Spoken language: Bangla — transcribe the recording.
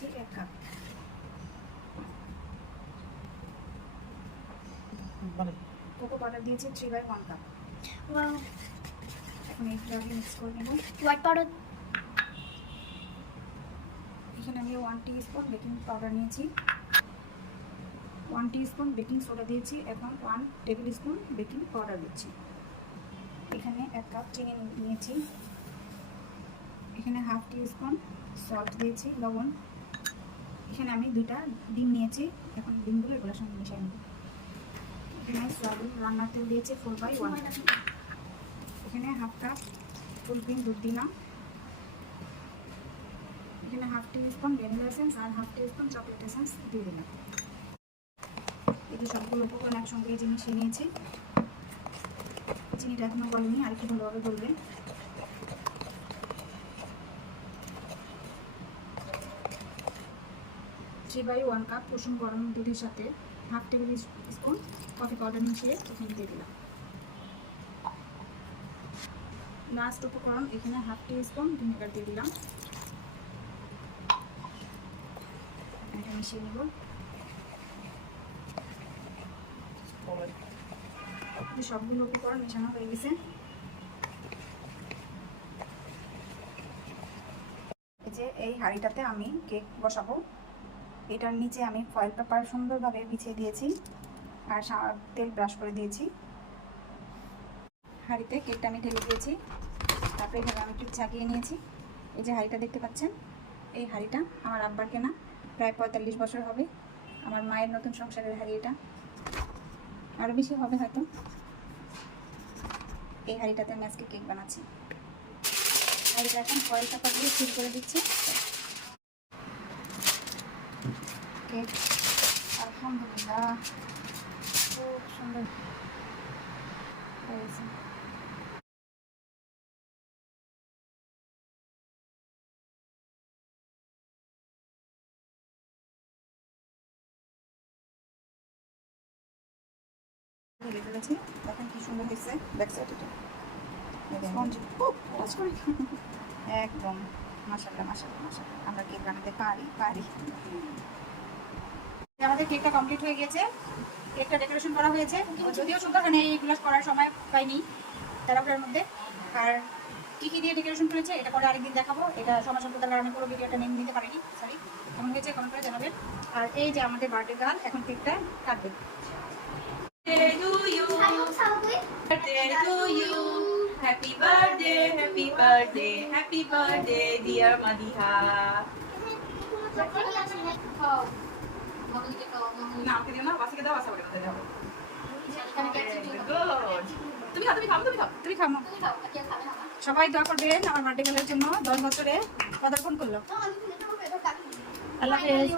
দিয়েছি 1 কাপ। কোকো পাউডার দিয়েছি 3/1 কাপ। এখন এইটা মিক্স করে নেব। হোয়াইট পাউডার এখানে আমি 1 টিস্পুন বেকিং পাউডার নিয়েছি, 1 টিস্পুন বেকিং সোডা দিয়েছি। এখন 1 টেবিল স্পুন বেকিং পাউডার দিচ্ছি। এখানে 1 কাপ চিনি নিয়েছি। এখানে 1/2 টিস্পুন সল্ট দিয়েছি, লবণ। এখানে আমি 2টা ডিম নিয়েছি। এখন ডিমগুলো এগুলোর সঙ্গে মিশিয়ে নেব। এখানে সয়াবিন রান্নার তেল দিয়েছি 4/1। এখানে 1/2 কাপ ফুল ক্রিম দুধ দিলাম। এখানে 1/2 টিস্পুন ভ্যানিলা এসেন্স আর 1/2 টিস্পুন চকলেট এসেন্স দিয়ে দিলাম। এই যে সবগুলো উপকরণ একসঙ্গে এই যে মিশিয়ে নিয়েছি। চিনিটা এখনো গলেনি, আর একটু ভালোভাবে গলবে। থ্রি বাই 1 কাপ কুসুম গরম দুধের সাথে 1/2 টেবিল স্পুন কফি পাউডার মিশিয়ে এখানে দিয়ে দিলাম। লাস্ট উপকরণ এখানে 1/2 টিস্পুন ভিনেগার দিয়ে দিলাম। এটা মিশিয়ে নেব। সবগুলো উপকরণ মেশানো হয়ে গেছে। এই যে এই হাঁড়িটাতে আমি কেক বসাবো। এটার নিচে আমি ফয়েল পেপার সুন্দরভাবে বিছিয়ে দিয়েছি আর তেল ব্রাশ করে দিয়েছি। হাঁড়িতে কেকটা আমি ঢেলে দিয়েছি। তারপরে এখানে আমি একটু ঝাঁকিয়ে নিয়েছি। এই যে হাঁড়িটা দেখতে পাচ্ছেন, এই হাঁড়িটা আমার আব্বার কেনা, প্রায় 45 বছর হবে। আমার মায়ের নতুন সংসারের হাঁড়ি এটা, আরও বেশি হবে হয়তো। এই হাঁড়িটাতে আমি আজকে কেক বানাচ্ছি। হাঁড়িটা এখন ফয়েল পেপার দিয়ে সিল করে দিচ্ছি। কেক আলহামদুলিল্লাহ খুব সুন্দর হয়েছে। ঢেলে ফেলেছি, দেখেন কি সুন্দর হয়েছে। ব্যাক সাইড এটা একদম মাশাআল্লাহ মাশাআল্লাহ মাশাআল্লাহ। আমরা কেক বানাতে পারি। আমাদের কেকটা কমপ্লিট হয়ে গেছে। কেকটা ডেকোরেশন করা হয়েছে, যদিও সুন্দর মানে এইগুলো করার সময় পাইনি তাড়াহুড়োর মধ্যে। আর কী কী দিয়ে ডেকোরেশন করেছে এটা পরে আরেকদিন দেখাবো। এটা সময় স্বল্পতার কারণে পুরো ভিডিওটা নেম দিতে পারিনি, সরি। কেমন হয়েছে কমেন্ট করে জানাবেন। আর এই যে আমাদের বার্থডে গার্ল এখন কেকটা কাটবে। Happy birthday, happy birthday, happy birthday, dear Madiha. না আমাকে দিও না, বাসিকে দাও, বাসা বাড়িতে দাও। Good. তুমি খাও। সবাই দোয়া করবেন আমার বার্থডে গার্লের জন্য। 10 বছরে পদার্পণ করলো। আল্লাহ হাফেজ।